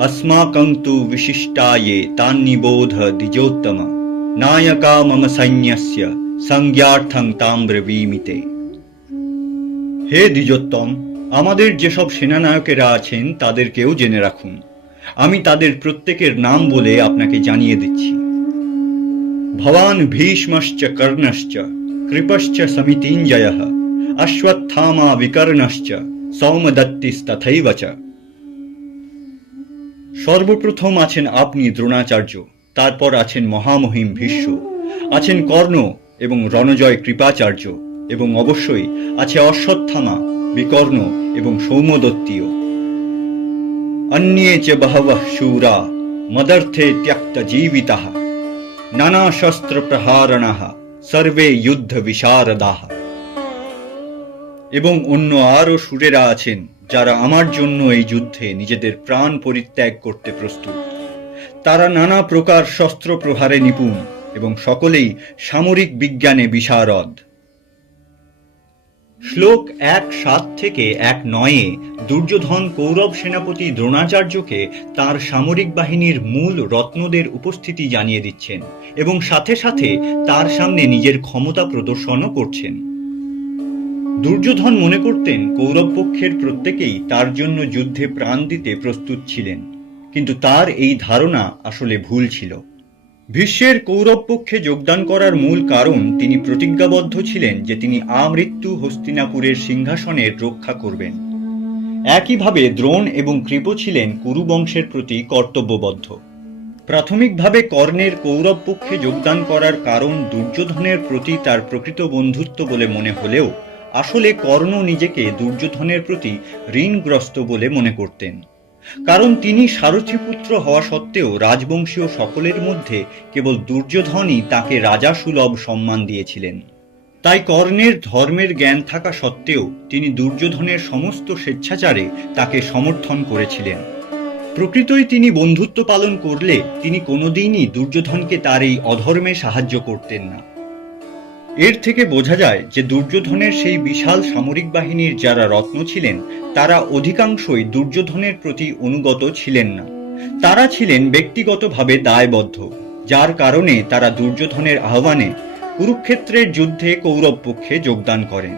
अस्माकं तु विशिष्टाये तान्निबोध द्विजोत्तम नायका मम सैन्यस्य संज्ञार्थं तां ब्रवीमिते। হে দ্বিজোত্তম, আমাদের যেসব সেনানায়কেরা আছেন তাদেরকেও জেনে রাখুন। আমি তাদের প্রত্যেকের নাম বলে আপনাকে জানিয়ে দিচ্ছি। ভবান ভীষ্মশ্চ কর্ণশ্চ কৃপশ্চ সমিতিঞ্জয়ঃ অশ্বত্থামা বিকর্ণশ্চ সৌমদত্তিস্তথৈব চ। সর্বপ্রথম আছেন আপনি দ্রোণাচার্য, তারপর আছেন মহামহিম ভীষ্ম, আছেন কর্ণ এবং রণজয় কৃপাচার্য, এবং অবশ্যই আছে অশ্বত্থামা, বিকর্ণ এবং সৌমদত্তীয়। অন্যে চ বহবঃ শূরা মদর্থে ত্যক্ত জীবিতাঃ নানা শস্ত্র প্রহারণাঃ সর্বে যুদ্ধ বিশারদাঃ। এবং অন্য আরও শূরেরা আছেন যারা আমার জন্য এই যুদ্ধে নিজেদের প্রাণ পরিত্যাগ করতে প্রস্তুত। তারা নানা প্রকার শস্ত্র প্রহারে নিপুণ এবং সকলেই সামরিক বিজ্ঞানে বিশারদ। শ্লোক ১:৭ থেকে ১:৯-এ দুর্যোধন কৌরব সেনাপতি দ্রোণাচার্যকে তার সামরিক বাহিনীর মূল রত্নদের উপস্থিতি জানিয়ে দিচ্ছেন এবং সাথে সাথে তার সামনে নিজের ক্ষমতা প্রদর্শনও করছেন। দুর্যোধন মনে করতেন কৌরব পক্ষের প্রত্যেকেই তার জন্য যুদ্ধে প্রাণ দিতে প্রস্তুত ছিলেন, কিন্তু তার এই ধারণা আসলে ভুল ছিল। ভীষ্মের কৌরব পক্ষে যোগদান করার মূল কারণ তিনি প্রতিজ্ঞাবদ্ধ ছিলেন যে তিনি আমৃত্যু হস্তিনাপুরের সিংহাসনের রক্ষা করবেন। একইভাবে দ্রোণ এবং কৃপ ছিলেন কুরু বংশের প্রতি কর্তব্যবদ্ধ। প্রাথমিকভাবে কর্ণের কৌরব পক্ষে যোগদান করার কারণ দুর্যোধনের প্রতি তার প্রকৃত বন্ধুত্ব বলে মনে হলেও আসলে কর্ণ নিজেকে দুর্যোধনের প্রতি ঋণগ্রস্ত বলে মনে করতেন, কারণ তিনি সারথীপুত্র হওয়া সত্ত্বেও রাজবংশীয় সকলের মধ্যে কেবল দুর্যোধনই তাকে রাজা সুলভ সম্মান দিয়েছিলেন। তাই কর্ণের ধর্মের জ্ঞান থাকা সত্ত্বেও তিনি দুর্যোধনের সমস্ত স্বেচ্ছাচারে তাকে সমর্থন করেছিলেন। প্রকৃতই তিনি বন্ধুত্ব পালন করলে তিনি কোনোদিনই দুর্যোধনকে তার এই অধর্মে সাহায্য করতেন না। এর থেকে বোঝা যায় যে দুর্যোধনের সেই বিশাল সামরিক বাহিনীর যারা রত্ন ছিলেন তারা অধিকাংশই দুর্যোধনের প্রতি অনুগত ছিলেন না। তারা ছিলেন ব্যক্তিগতভাবে দায়বদ্ধ, যার কারণে তারা দুর্যোধনের আহ্বানে কুরুক্ষেত্রের যুদ্ধে কৌরব পক্ষে যোগদান করেন।